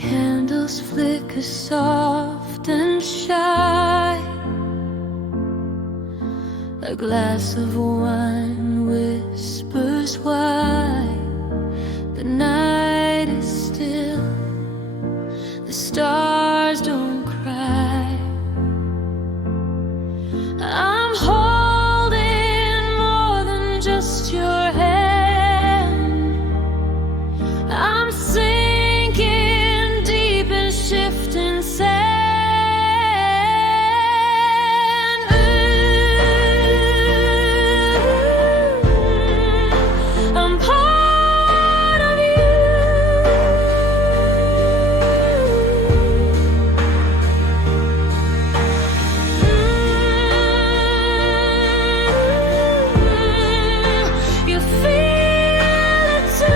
Candles flicker soft and shy. A glass of wine whispers why the night is still, the stars don't cry. I'm holding more than just your hand. I'm sinking deep in shifting sand. I'm part of you. You feel it too.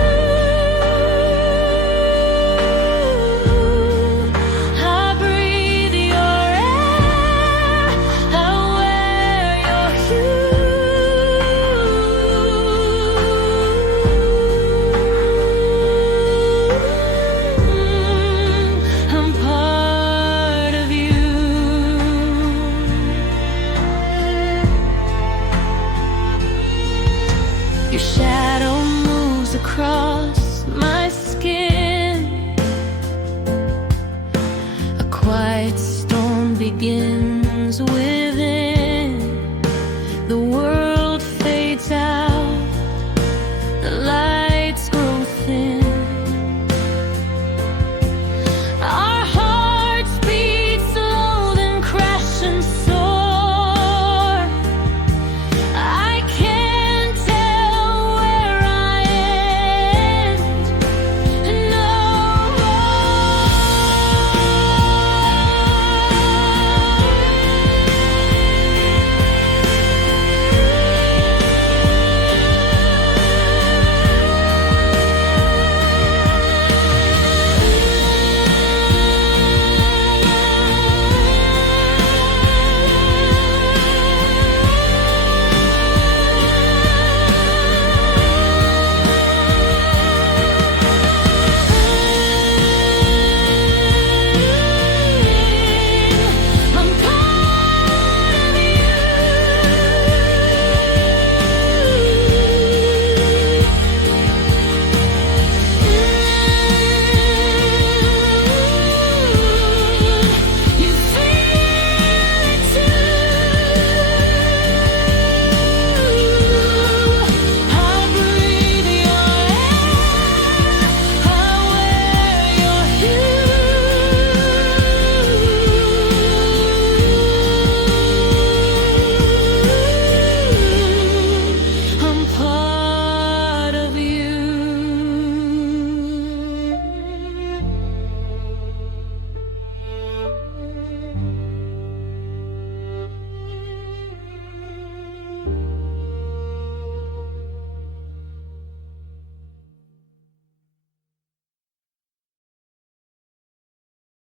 I breathe your air, I wear your hue. I'm part of you. Your shadow moves across my skin. A quiet storm begins.